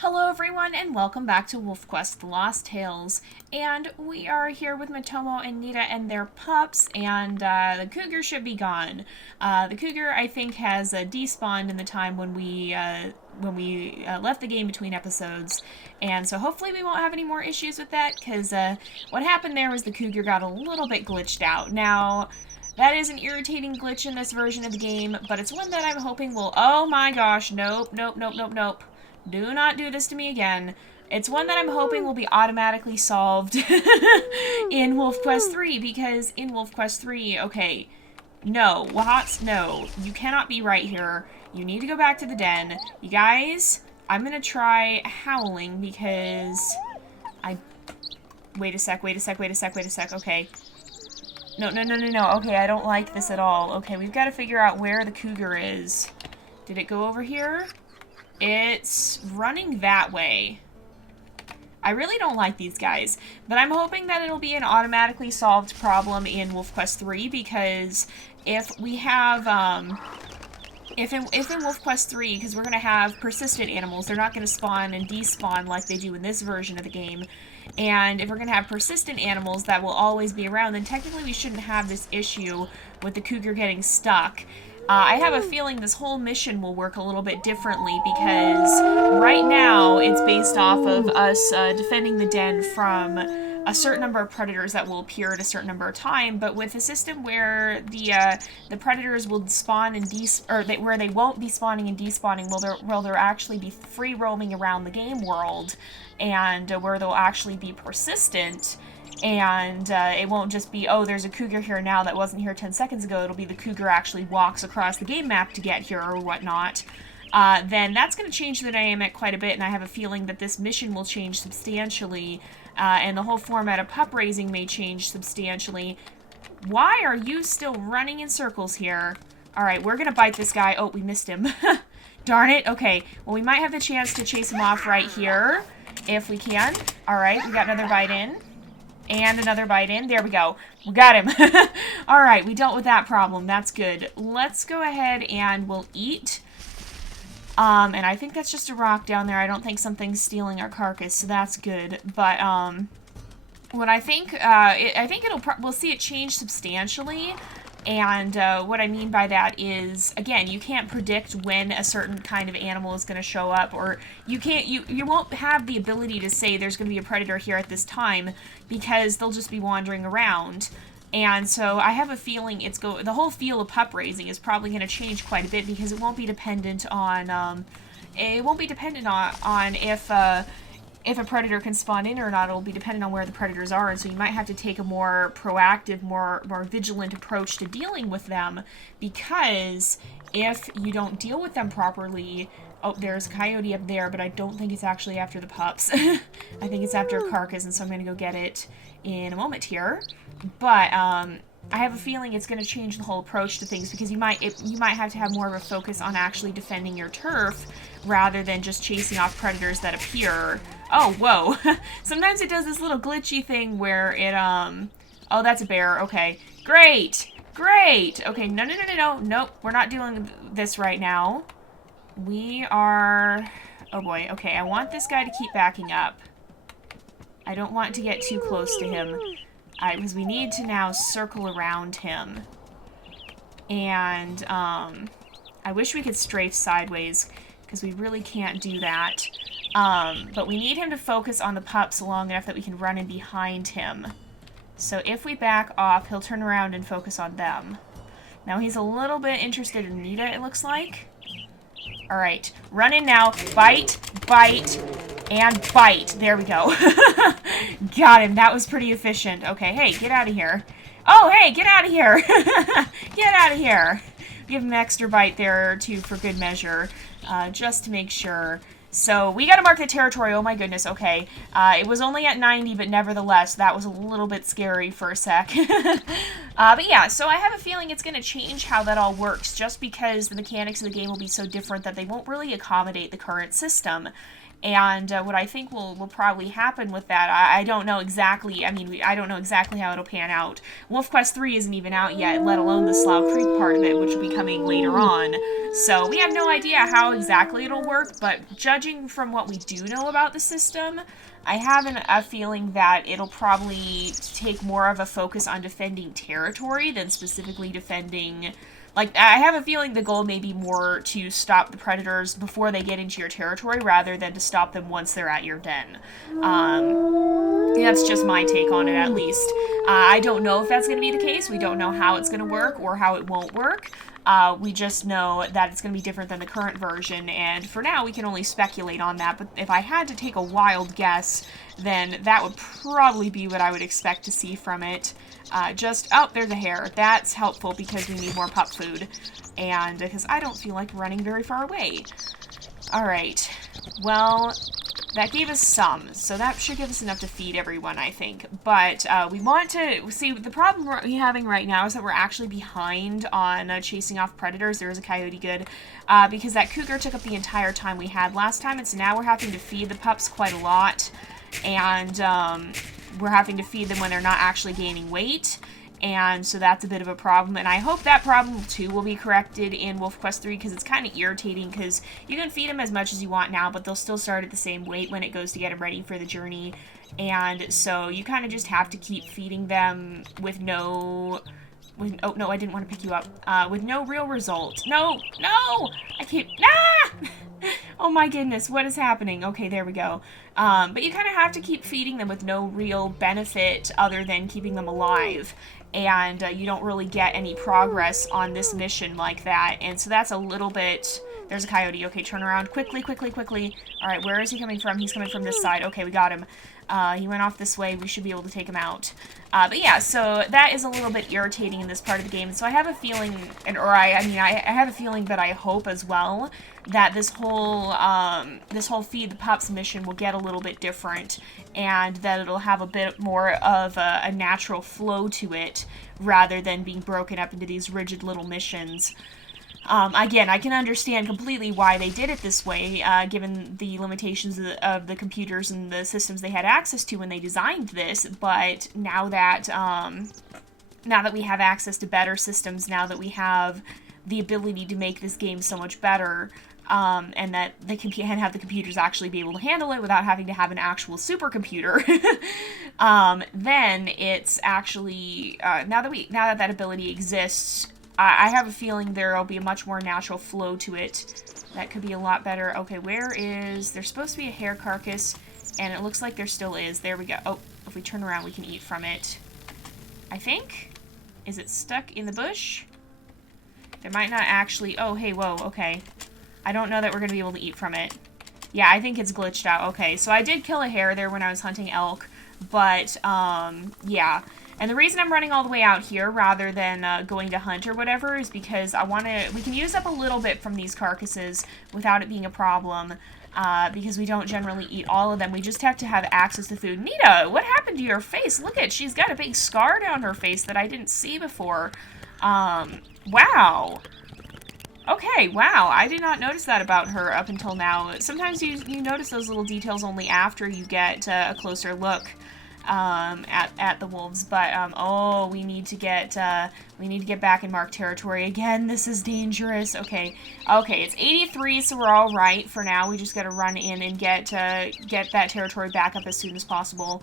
Hello everyone and welcome back to WolfQuest The Lost Tales, and we are here with Motomo and Nita and their pups, and the Cougar should be gone. The Cougar, I think, has despawned in the time when we left the game between episodes, and so hopefully we won't have any more issues with that, because what happened there was the Cougar got a little bit glitched out. Now, that is an irritating glitch in this version of the game, but it's one that I'm hoping will... Oh my gosh, nope, nope, nope, nope, nope. Do not do this to me again. It's one that I'm hoping will be automatically solved in WolfQuest 3, because in WolfQuest 3, okay, no, Watts, no, you cannot be right here. You need to go back to the den. You guys, I'm gonna try howling because wait a sec, okay. No, okay, I don't like this at all. Okay, we've got to figure out where the Cougar is. Did it go over here? It's running that way. I really don't like these guys, but I'm hoping that it'll be an automatically solved problem in WolfQuest 3, because if we have, if in WolfQuest 3, because we're going to have persistent animals, they're not going to spawn and despawn like they do in this version of the game, and if we're going to have persistent animals that will always be around, then technically we shouldn't have this issue with the Cougar getting stuck. I have a feeling this whole mission will work a little bit differently, because right now it's based off of us defending the den from a certain number of predators that will appear at a certain number of time, but with a system where the predators will spawn and where they won't be spawning and despawning, will there actually be free roaming around the game world, and where they'll actually be persistent. And it won't just be, oh, there's a Cougar here now that wasn't here 10 seconds ago. It'll be the Cougar actually walks across the game map to get here or whatnot. Then that's going to change the dynamic quite a bit, and I have a feeling that this mission will change substantially, and the whole format of pup raising may change substantially. Why are you still running in circles here? Alright, we're going to bite this guy. Oh, we missed him. Darn it. Okay, well, we might have the chance to chase him off right here, if we can. Alright, we got another bite in. And another bite in. There we go. We got him. Alright, we dealt with that problem. That's good. Let's go ahead and we'll eat. And I think that's just a rock down there. I don't think something's stealing our carcass, so that's good. But, what I think, we'll see it change substantially. And what I mean by that is, again, you can't predict when a certain kind of animal is going to show up, or you won't have the ability to say there's going to be a predator here at this time, because they'll just be wandering around. And so I have a feeling the whole feel of pup raising is probably going to change quite a bit, because it won't be dependent on if a predator can spawn in or not. It'll be dependent on where the predators are, and so you might have to take a more proactive, more vigilant approach to dealing with them, because if you don't deal with them properly... Oh, there's a coyote up there, but I don't think it's actually after the pups. I think it's after a carcass, and so I'm going to go get it in a moment here. But, I have a feeling it's going to change the whole approach to things, because you might have to have more of a focus on actually defending your turf, rather than just chasing off predators that appear. Oh, whoa. Sometimes it does this little glitchy thing where it, oh, that's a bear. Okay. Great! Great! Okay, no. Nope, we're not doing this right now. We are... Oh, boy. Okay, I want this guy to keep backing up. I don't want to get too close to him. Because we need to now circle around him. And, I wish we could strafe sideways, because we really can't do that. But we need him to focus on the pups long enough that we can run in behind him. So if we back off, he'll turn around and focus on them. Now he's a little bit interested in Nita, it looks like. Alright, run in now. Bite, bite, and bite. There we go. Got him. That was pretty efficient. Okay, hey, get out of here. Oh, hey, get out of here. Get out of here. Give him an extra bite there, too, for good measure, just to make sure. So, we gotta mark the territory. Oh my goodness, okay. It was only at 90, but nevertheless, that was a little bit scary for a sec. But yeah, so I have a feeling it's gonna change how that all works, just because the mechanics of the game will be so different that they won't really accommodate the current system. And what I think will probably happen with that, I don't know exactly. I mean, I don't know exactly how it'll pan out. WolfQuest 3 isn't even out yet, let alone the Slough Creek part of it, which will be coming later on. So we have no idea how exactly it'll work, but judging from what we do know about the system, I have a feeling that it'll probably take more of a focus on defending territory than specifically defending... Like, I have a feeling the goal may be more to stop the predators before they get into your territory rather than to stop them once they're at your den. That's just my take on it, at least. I don't know if that's going to be the case. We don't know how it's going to work or how it won't work. We just know that it's going to be different than the current version, and for now we can only speculate on that, but if I had to take a wild guess, then that would probably be what I would expect to see from it. Oh, there's a hare. That's helpful because we need more pup food, and because I don't feel like running very far away. Alright, well, that gave us some, so that should give us enough to feed everyone, I think. But we want to... See, the problem we're having right now is that we're actually behind on chasing off predators. There is a coyote good, because that cougar took up the entire time we had last time, and so now we're having to feed the pups quite a lot, and we're having to feed them when they're not actually gaining weight. And so that's a bit of a problem, and I hope that problem too will be corrected in WolfQuest 3, because it's kind of irritating, because you can feed them as much as you want now, but they'll still start at the same weight when it goes to get them ready for the journey, and so you kind of just have to keep feeding them with no... oh, no, I didn't want to pick you up. With no real result. No! No! I can't... Ah! Oh my goodness, what is happening? Okay, there we go. But you kind of have to keep feeding them with no real benefit other than keeping them alive. And you don't really get any progress on this mission like that. And so that's a little bit... There's a coyote. Okay, turn around. Quickly, quickly, quickly. Alright, where is he coming from? He's coming from this side. Okay, we got him. He went off this way. We should be able to take him out. But yeah, so that is a little bit irritating in this part of the game. So I have a feeling, I have a feeling that I hope as well that this whole feed the pups mission will get a little bit different, and that it'll have a bit more of a natural flow to it rather than being broken up into these rigid little missions. Again, I can understand completely why they did it this way, given the limitations of the computers and the systems they had access to when they designed this, but now that we have access to better systems, now that we have the ability to make this game so much better, and that they can have the computers actually be able to handle it without having to have an actual supercomputer, then it's actually, now that ability exists, I have a feeling there'll be a much more natural flow to it. That could be a lot better. Okay, there's supposed to be a hare carcass, and it looks like there still is. There we go. Oh, if we turn around, we can eat from it. I think? Is it stuck in the bush? There might not actually... Oh, hey, whoa, okay. I don't know that we're going to be able to eat from it. Yeah, I think it's glitched out. Okay, so I did kill a hare there when I was hunting elk, but, yeah. And the reason I'm running all the way out here rather than going to hunt or whatever is because we can use up a little bit from these carcasses without it being a problem, because we don't generally eat all of them. We just have to have access to food. Nita, what happened to your face? Look at, she's got a big scar down her face that I didn't see before. Wow. Okay, wow, I did not notice that about her up until now. Sometimes you notice those little details only after you get a closer look. At the wolves, but, oh, we need to get back in marked territory again. This is dangerous. Okay, it's 83, so we're all right for now. We just gotta run in and get that territory back up as soon as possible.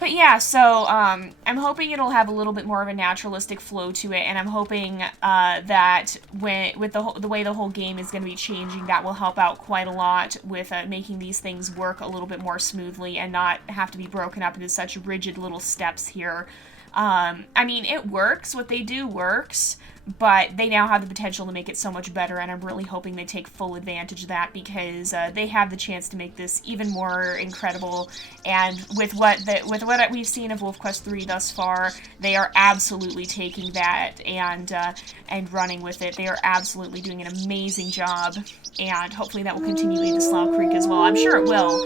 But yeah, so, I'm hoping it'll have a little bit more of a naturalistic flow to it, and I'm hoping, that with the way the whole game is going to be changing, that will help out quite a lot with, making these things work a little bit more smoothly and not have to be broken up into such rigid little steps here. I mean, it works. What they do works, but they now have the potential to make it so much better, and I'm really hoping they take full advantage of that, because they have the chance to make this even more incredible. And with what we've seen of WolfQuest 3 thus far, they are absolutely taking that and running with it. They are absolutely doing an amazing job, and hopefully that will continue into Slough Creek as well. I'm sure it will.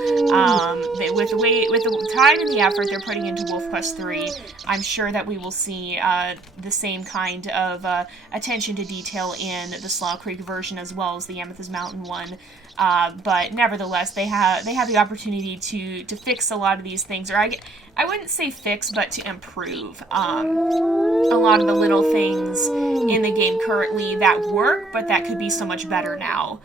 With the time and the effort they're putting into WolfQuest 3, I'm sure that we will see the same kind of attention to detail in the Slough Creek version as well as the Amethyst Mountain one. But nevertheless, they have the opportunity to fix a lot of these things, or I wouldn't say fix, but to improve a lot of the little things in the game currently that work, but that could be so much better now.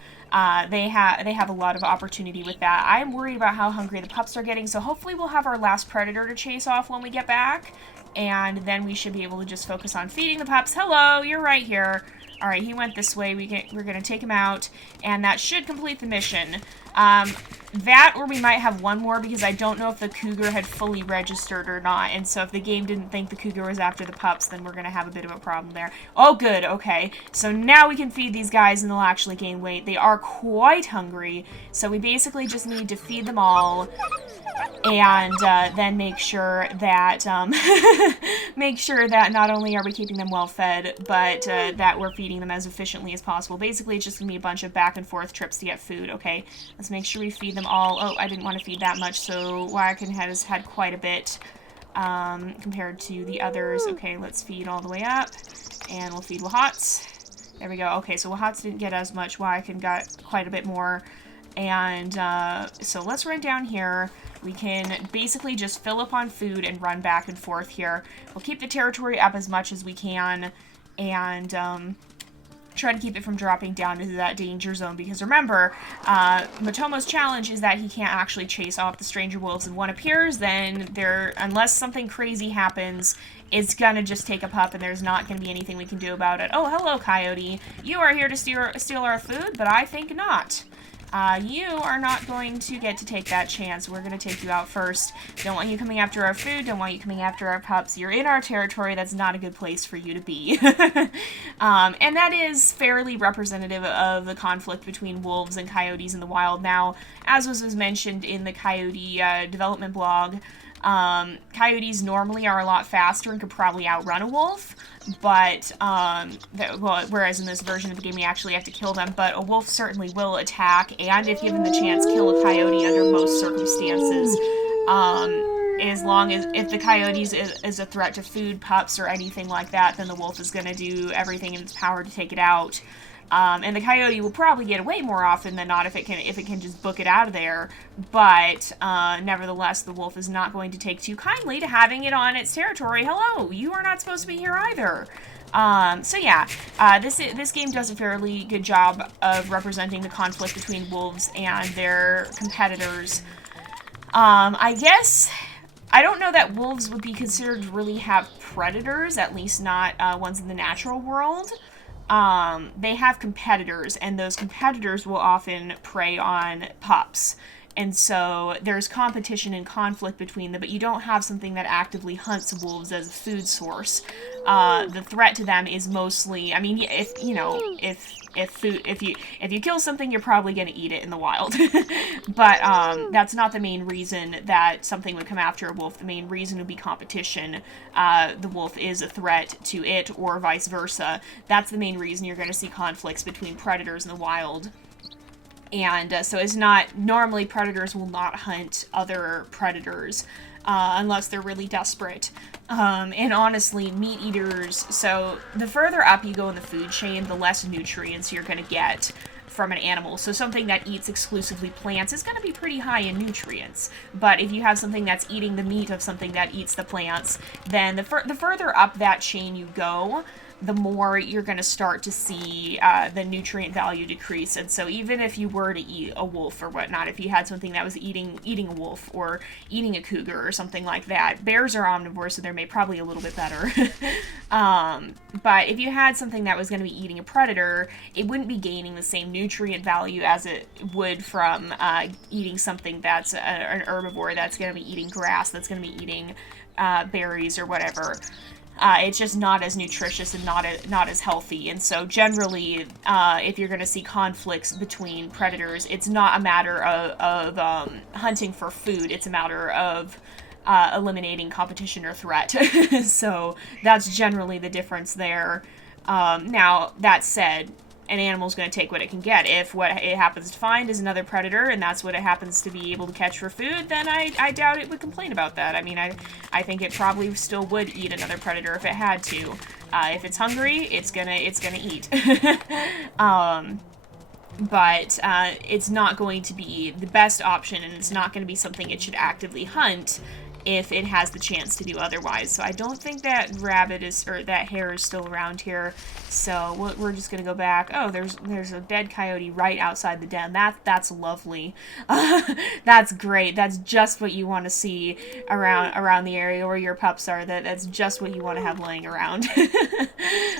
They have a lot of opportunity with that. I'm worried about how hungry the pups are getting, so hopefully we'll have our last predator to chase off when we get back, and then we should be able to just focus on feeding the pups. Hello, you're right here. All right, he went this way. We're going to take him out, and that should complete the mission. That, or we might have one more, because I don't know if the Cougar had fully registered or not, and so if the game didn't think the Cougar was after the pups, then we're going to have a bit of a problem there. Oh, good, okay. So now we can feed these guys, and they'll actually gain weight. They are quite hungry, so we basically just need to feed them all, and then make sure that not only are we keeping them well fed, but that we're feeding them as efficiently as possible. Basically, it's just gonna be a bunch of back and forth trips to get food. Okay, let's make sure we feed them all. Oh, I didn't want to feed that much, so Wyatt has had quite a bit compared to the others. Okay, let's feed all the way up, and we'll feed Wahatz. There we go. Okay, so Wahatz didn't get as much. Wyatt got quite a bit more, and so let's run down here. We can basically just fill up on food and run back and forth here. We'll keep the territory up as much as we can, and try to keep it from dropping down into that danger zone, because remember, Motomo's challenge is that he can't actually chase off the stranger wolves, and when appears, then unless something crazy happens, it's gonna just take a pup, and there's not gonna be anything we can do about it. Oh, hello, Coyote. You are here to steal our food, but I think not. You are not going to get to take that chance. We're going to take you out first. Don't want you coming after our food. Don't want you coming after our pups. You're in our territory. That's not a good place for you to be. And that is fairly representative of the conflict between wolves and coyotes in the wild. Now, as was mentioned in the Coyote development blog, coyotes normally are a lot faster and could probably outrun a wolf, but, whereas in this version of the game we actually have to kill them, but a wolf certainly will attack, and if given the chance, kill a coyote under most circumstances, as long as, if the coyote is a threat to food, pups, or anything like that, then the wolf is going to do everything in its power to take it out. And the coyote will probably get away more often than not if it can just book it out of there. But nevertheless, the wolf is not going to take too kindly to having it on its territory. Hello, you are not supposed to be here either. So yeah, this game does a fairly good job of representing the conflict between wolves and their competitors. I guess I don't know that wolves would be considered to really have predators, at least not ones in the natural world. They have competitors, and those competitors will often prey on pups. And so there's competition and conflict between them, but you don't have something that actively hunts wolves as a food source. The threat to them is mostly, I mean, if you kill something, you're probably going to eat it in the wild. But that's not the main reason that something would come after a wolf. The main reason would be competition. The wolf is a threat to it, or vice versa. That's the main reason you're going to see conflicts between predators in the wild. And so it's not, normally predators will not hunt other predators unless they're really desperate. And honestly, meat eaters, so the further up you go in the food chain, the less nutrients you're going to get from an animal. So something that eats exclusively plants is going to be pretty high in nutrients. But if you have something that's eating the meat of something that eats the plants, then the further up that chain you go, the more you're going to start to see the nutrient value decrease. And so even if you were to eat a wolf or whatnot, if you had something that was eating a wolf or eating a cougar or something like that, bears are omnivores, so they're probably a little bit better. But if you had something that was going to be eating a predator, it wouldn't be gaining the same nutrient value as it would from eating something that's an herbivore, that's going to be eating grass, that's going to be eating berries or whatever. It's just not as nutritious and not as healthy. And so generally, if you're going to see conflicts between predators, it's not a matter of hunting for food. It's a matter of eliminating competition or threat. So that's generally the difference there. Now, that said, an animal's going to take what it can get. If what it happens to find is another predator, and that's what it happens to be able to catch for food, then I doubt it would complain about that. I mean, I think it probably still would eat another predator if it had to. If it's hungry, it's gonna eat. But it's not going to be the best option, and it's not going to be something it should actively hunt if it has the chance to do otherwise. So I don't think that rabbit is, or that hare is still around here. So we're just gonna go back. Oh, there's a dead coyote right outside the den. That's lovely. That's great. That's just what you want to see around the area where your pups are. That's just what you want to have laying around.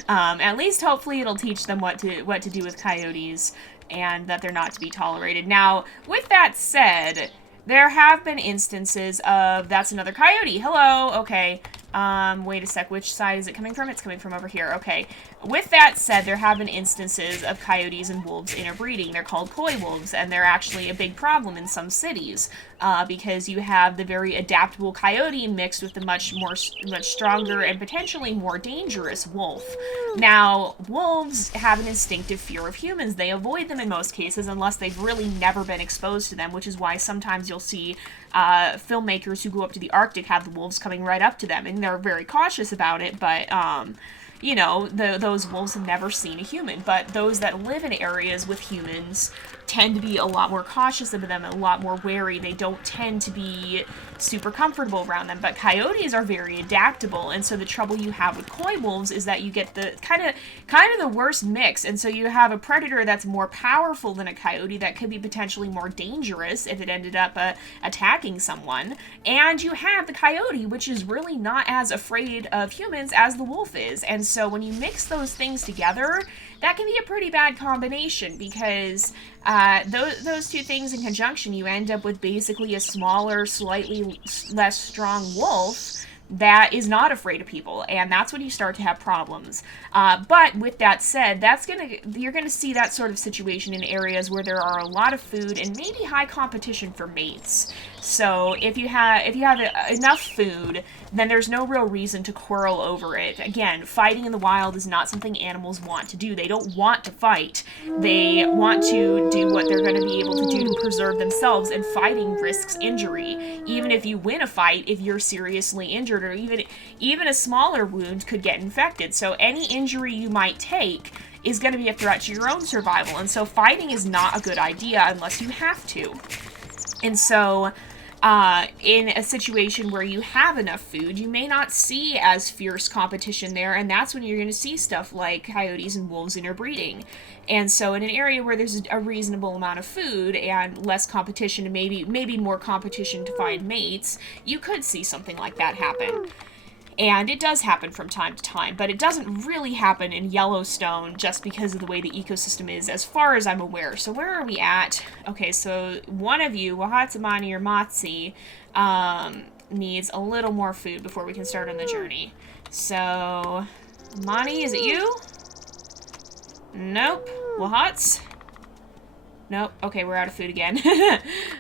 At least hopefully it'll teach them what to do with coyotes, and that they're not to be tolerated. Now, with that said, there have been instances of, that's another coyote. Hello. Okay. Wait a sec. Which side is it coming from? It's coming from over here. Okay. With that said, there have been instances of coyotes and wolves interbreeding. They're called coy wolves, and they're actually a big problem in some cities, because you have the very adaptable coyote mixed with the much stronger and potentially more dangerous wolf. Now, wolves have an instinctive fear of humans. They avoid them in most cases unless they've really never been exposed to them, which is why sometimes you'll see filmmakers who go up to the Arctic have the wolves coming right up to them, and they're very cautious about it, but you know, those wolves have never seen a human. But those that live in areas with humans tend to be a lot more cautious of them and a lot more wary. They don't tend to be super comfortable around them. But coyotes are very adaptable, and so the trouble you have with coy wolves is that you get the kind of the worst mix. And so you have a predator that's more powerful than a coyote that could be potentially more dangerous if it ended up attacking someone, and you have the coyote, which is really not as afraid of humans as the wolf is. And so when you mix those things together, that can be a pretty bad combination, because those two things in conjunction, you end up with basically a smaller, slightly less strong wolf that is not afraid of people, and that's when you start to have problems. But with that said, you're gonna see that sort of situation in areas where there are a lot of food and maybe high competition for mates. So if you have enough food, then there's no real reason to quarrel over it. Again, fighting in the wild is not something animals want to do. They don't want to fight. They want to do what they're going to be able to do to preserve themselves, and fighting risks injury. Even if you win a fight, if you're seriously injured, or even a smaller wound could get infected. So any injury you might take is going to be a threat to your own survival, and so fighting is not a good idea unless you have to. And so in a situation where you have enough food, you may not see as fierce competition there, and that's when you're going to see stuff like coyotes and wolves interbreeding. And so in an area where there's a reasonable amount of food and less competition, and maybe more competition to find mates, you could see something like that happen. And it does happen from time to time, but it doesn't really happen in Yellowstone just because of the way the ecosystem is, as far as I'm aware. So where are we at? Okay, so one of you, Wahatsamani or Matsi, needs a little more food before we can start on the journey. So, Mani, is it you? Nope. Wahats? Nope. Okay, we're out of food again.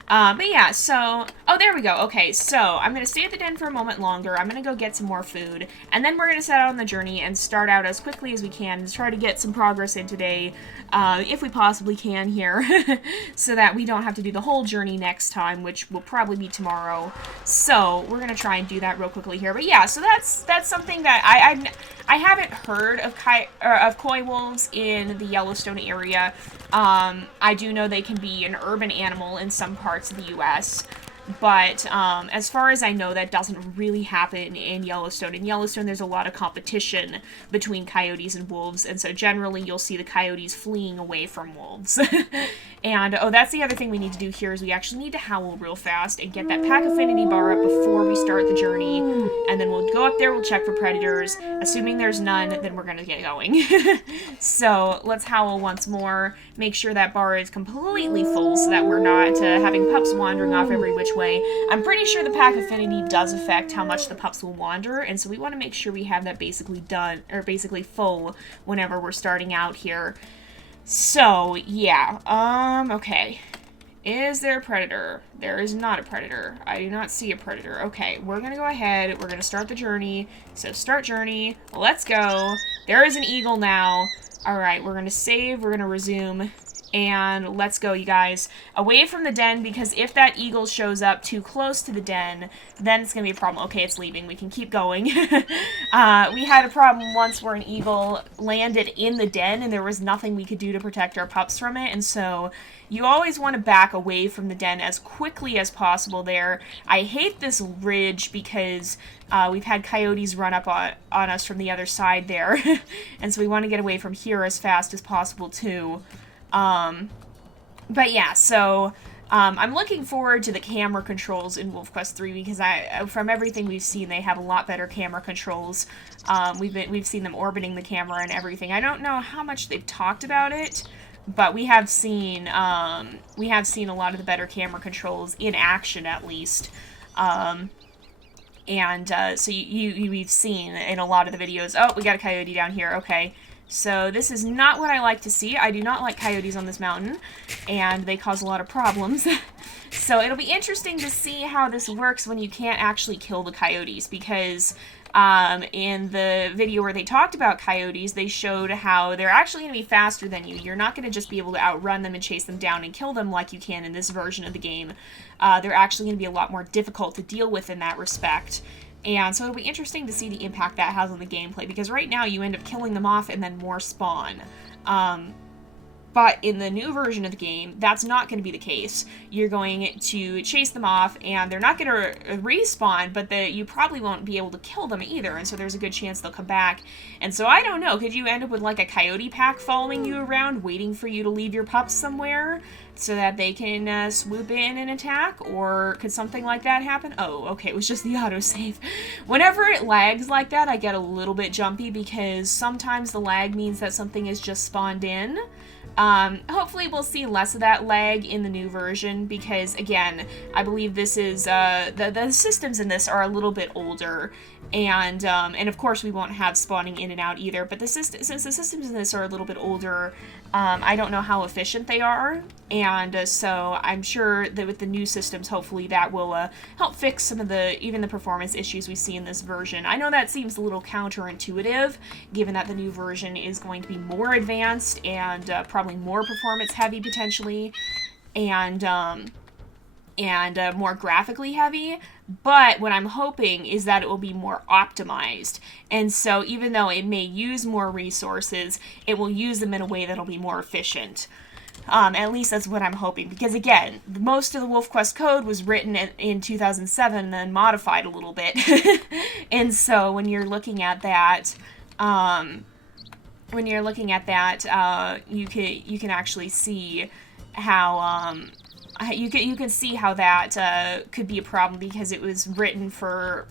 But yeah, so... Oh, there we go. Okay, so I'm going to stay at the den for a moment longer. I'm going to go get some more food. And then we're going to set out on the journey and start out as quickly as we can to try to get some progress in today, if we possibly can here, so that we don't have to do the whole journey next time, which will probably be tomorrow. So we're going to try and do that real quickly here. But yeah, so that's something that I haven't heard of coy wolves in the Yellowstone area. I do know they can be an urban animal in some parts of the U.S., but as far as I know, that doesn't really happen in Yellowstone. In Yellowstone, there's a lot of competition between coyotes and wolves, and so generally you'll see the coyotes fleeing away from wolves. And, oh, that's the other thing we need to do here, is we actually need to howl real fast and get that pack affinity bar up before we start the journey, and then we'll go up there, we'll check for predators. Assuming there's none, then we're gonna get going. So, let's howl once more, make sure that bar is completely full so that we're not having pups wandering off every which way. I'm pretty sure the pack affinity does affect how much the pups will wander, and so we want to make sure we have that basically full whenever we're starting out here. So, yeah, okay. Is there a predator? There is not a predator. I do not see a predator. Okay, we're gonna go ahead. We're gonna start the journey. So, start journey. Let's go. There is an eagle now. Alright, we're going to save, we're going to resume, and let's go, you guys. Away from the den, because if that eagle shows up too close to the den, then it's going to be a problem. Okay, it's leaving. We can keep going. We had a problem once where an eagle landed in the den, and there was nothing we could do to protect our pups from it, and so you always want to back away from the den as quickly as possible there. I hate this ridge because we've had coyotes run up on us from the other side there. And so we want to get away from here as fast as possible too. But yeah, so I'm looking forward to the camera controls in WolfQuest 3 because from everything we've seen, they have a lot better camera controls. We've seen them orbiting the camera and everything. I don't know how much they've talked about it, but we have seen a lot of the better camera controls in action, at least. So we've seen in a lot of the videos. Oh, we got a coyote down here. Okay. So this is not what I like to see. I do not like coyotes on this mountain, and they cause a lot of problems. So it'll be interesting to see how this works when you can't actually kill the coyotes, because in the video where they talked about coyotes, they showed how they're actually going to be faster than you. You're not going to just be able to outrun them and chase them down and kill them like you can in this version of the game. They're actually going to be a lot more difficult to deal with in that respect. And so it'll be interesting to see the impact that has on the gameplay, because right now you end up killing them off and then more spawn. But in the new version of the game, that's not going to be the case. You're going to chase them off, and they're not going to respawn, but you probably won't be able to kill them either, and so there's a good chance they'll come back. And so I don't know, could you end up with like a coyote pack following you around, waiting for you to leave your pups somewhere so that they can swoop in and attack? Or could something like that happen? Oh, okay, it was just the autosave. Whenever it lags like that, I get a little bit jumpy, because sometimes the lag means that something is just spawned in. Hopefully we'll see less of that lag in the new version, because again, I believe this is, the systems in this are a little bit older, and of course we won't have spawning in and out either, but since the systems in this are a little bit older, I don't know how efficient they are, and so I'm sure that with the new systems, hopefully that will help fix some of even the performance issues we see in this version. I know that seems a little counterintuitive, given that the new version is going to be more advanced and probably more performance heavy potentially, and more graphically heavy, but what I'm hoping is that it will be more optimized, and so even though it may use more resources, it will use them in a way that'll be more efficient. At least that's what I'm hoping, because again, most of the WolfQuest code was written in 2007 and then modified a little bit, and so when you're looking at that, you can actually see how you can see how that could be a problem, because it was written for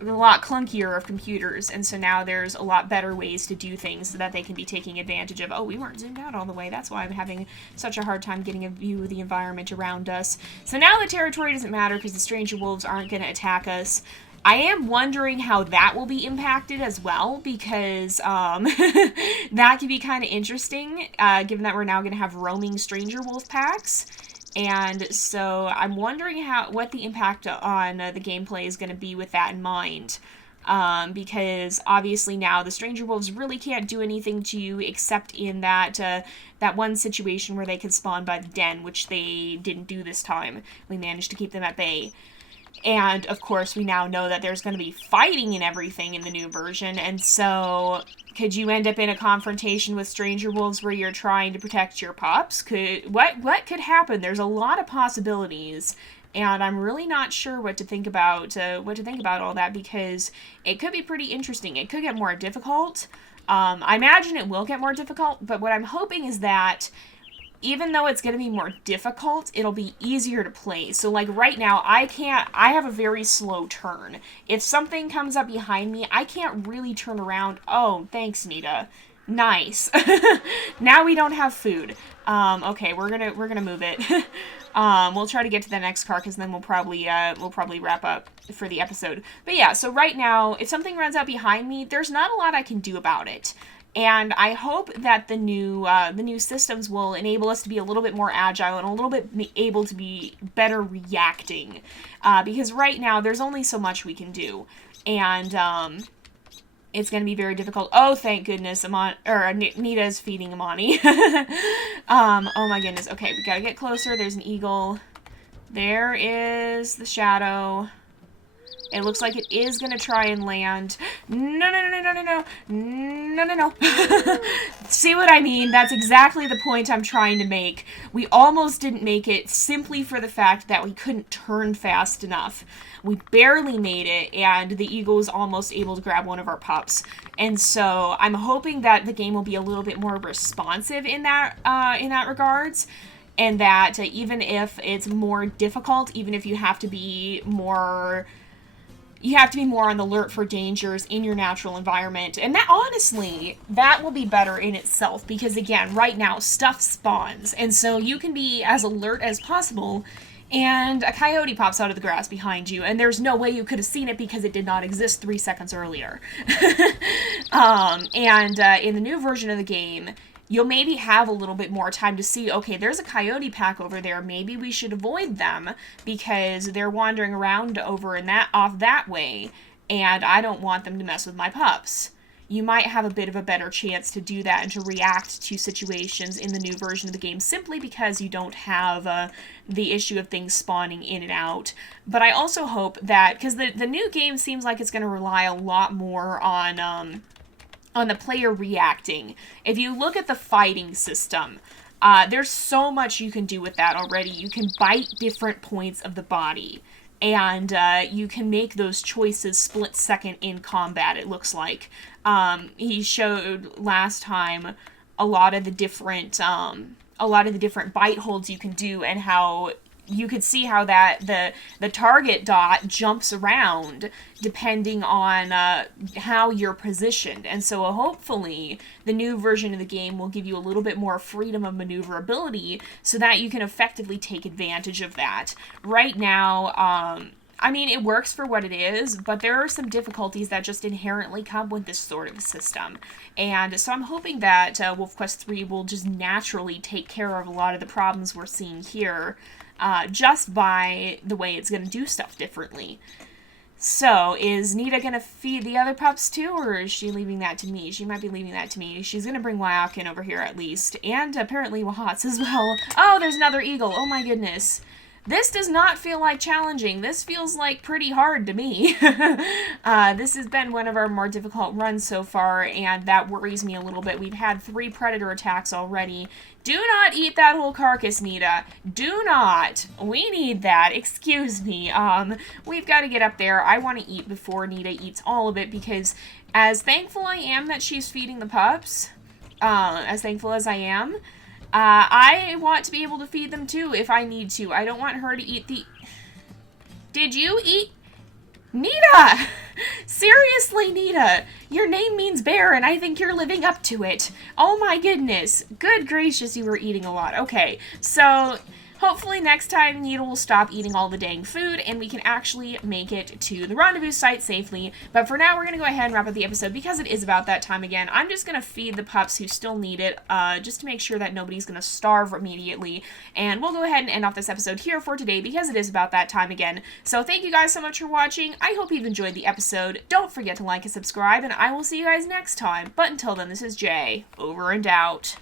a lot clunkier of computers, and so now there's a lot better ways to do things so that they can be taking advantage of. Oh, we weren't zoomed out all the way. That's why I'm having such a hard time getting a view of the environment around us. So now the territory doesn't matter because the stranger wolves aren't going to attack us. I am wondering how that will be impacted as well, because that could be kind of interesting, given that we're now going to have roaming stranger wolf packs. And so I'm wondering what the impact on the gameplay is going to be with that in mind. Because obviously now the stranger wolves really can't do anything to you except in that one situation where they could spawn by the den, which they didn't do this time. We managed to keep them at bay. And, of course, we now know that there's going to be fighting and everything in the new version, and so could you end up in a confrontation with stranger wolves where you're trying to protect your pups? What could happen? There's a lot of possibilities, and I'm really not sure what to think about all that, because it could be pretty interesting. It could get more difficult. I imagine it will get more difficult, but what I'm hoping is that even though it's going to be more difficult, it'll be easier to play. So, like, right now, I have a very slow turn. If something comes up behind me, I can't really turn around. Oh, thanks, Nita. Nice. Now we don't have food. Okay, we're gonna move it. We'll try to get to the next car, because then we'll probably wrap up for the episode. But yeah, so right now, if something runs out behind me, there's not a lot I can do about it. And I hope that the new systems will enable us to be a little bit more agile and a little bit able to be better reacting, because right now there's only so much we can do, and It's going to be very difficult. Oh, thank goodness, Nita is feeding Amani. Oh my goodness. Okay, we gotta get closer. There's an eagle. There is the shadow. It looks like it is going to try and land. No, no, no, no, no, no, no, no, no, no. See what I mean? That's exactly the point I'm trying to make. We almost didn't make it simply for the fact that we couldn't turn fast enough. We barely made it, and the eagle was almost able to grab one of our pups. And so I'm hoping that the game will be a little bit more responsive in that regards. And that even if it's more difficult, even if you have to be more on the alert for dangers in your natural environment. And that, honestly, that will be better in itself. Because, again, right now, stuff spawns. And so you can be as alert as possible, and a coyote pops out of the grass behind you. And there's no way you could have seen it because it did not exist 3 seconds earlier. In the new version of the game, you'll maybe have a little bit more time to see, okay, there's a coyote pack over there. Maybe we should avoid them because they're wandering around off that way, and I don't want them to mess with my pups. You might have a bit of a better chance to do that and to react to situations in the new version of the game simply because you don't have the issue of things spawning in and out. But I also hope that, because the new game seems like it's going to rely a lot more on the player reacting. If you look at the fighting system, there's so much you can do with that already. You can bite different points of the body, and you can make those choices split second in combat, it looks like. He showed last time a lot of the different bite holds you can do, and how you could see how that the target dot jumps around depending on how you're positioned. And so hopefully the new version of the game will give you a little bit more freedom of maneuverability so that you can effectively take advantage of that. Right now, I mean, it works for what it is, but there are some difficulties that just inherently come with this sort of system. And so I'm hoping that WolfQuest 3 will just naturally take care of a lot of the problems we're seeing here, just by the way it's going to do stuff differently. So, is Nita going to feed the other pups too, or is she leaving that to me? She might be leaving that to me. She's going to bring Wyakin over here at least, and apparently Wahats as well. Oh, there's another eagle. Oh my goodness. This does not feel like challenging. This feels like pretty hard to me. This has been one of our more difficult runs so far, and that worries me a little bit. We've had 3 predator attacks already. Do not eat that whole carcass, Nita. Do not. We need that. Excuse me. We've got to get up there. I want to eat before Nita eats all of it, because as thankful I am that she's feeding the pups, as thankful as I am, I want to be able to feed them too if I need to. I don't want her to eat the... Did you eat... Nita! Seriously, Nita! Your name means bear, and I think you're living up to it. Oh my goodness. Good gracious, you were eating a lot. Okay, so... hopefully next time Nita will stop eating all the dang food and we can actually make it to the rendezvous site safely. But for now, we're going to go ahead and wrap up the episode because it is about that time again. I'm just going to feed the pups who still need it, just to make sure that nobody's going to starve immediately. And we'll go ahead and end off this episode here for today because it is about that time again. So thank you guys so much for watching. I hope you've enjoyed the episode. Don't forget to like and subscribe, and I will see you guys next time. But until then, this is Jay, over and out.